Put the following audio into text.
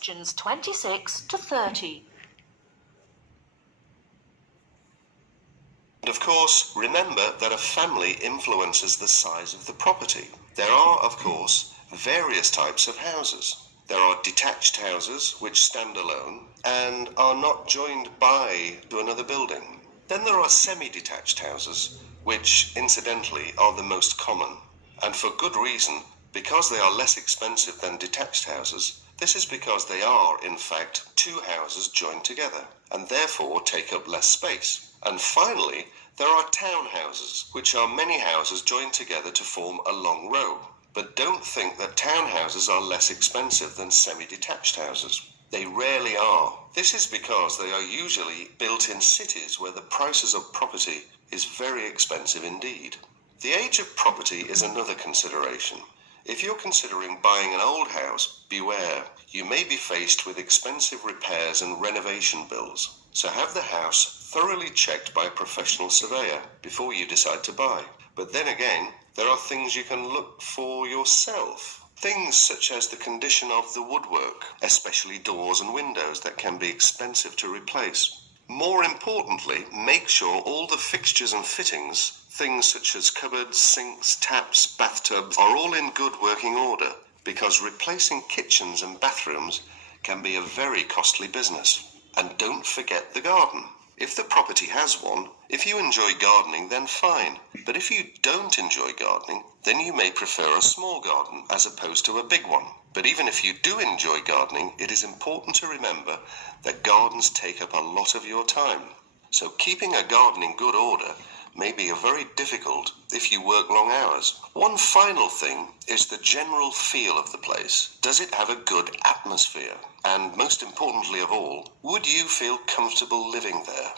Questions 26 to 30. And of course, remember that a family influences the size of the property. There are, of course, various types of houses. There are detached houses which stand alone and are not joined to another building. Then there are semi-detached houses, which incidentally are the most common. And for good reason, because they are less expensive than detached houses. This is because they are, in fact, two houses joined together and therefore take up less space. And finally, there are townhouses, which are many houses joined together to form a long row. But don't think that townhouses are less expensive than semi-detached houses. They rarely are. This is because they are usually built in cities where the prices of property is very expensive indeed. The age of property is another consideration. If you're considering buying an old house, beware. You may be faced with expensive repairs and renovation bills. So have the house thoroughly checked by a professional surveyor before you decide to buy. But then again, there are things you can look for yourself. Things such as the condition of the woodwork, especially doors and windows that can be expensive to replace. More importantly, make sure all the fixtures and fittings, things such as cupboards, sinks, taps, bathtubs, are all in good working order, because replacing kitchens and bathrooms can be a very costly business. And don't forget the garden. If the property has one, if you enjoy gardening, then fine. But if you don't enjoy gardening, then you may prefer a small garden as opposed to a big one. But even if you do enjoy gardening, it is important to remember that gardens take up a lot of your time. So keeping a garden in good order may be very difficult if you work long hours. One final thing is the general feel of the place. Does it have a good atmosphere? And most importantly of all, would you feel comfortable living there?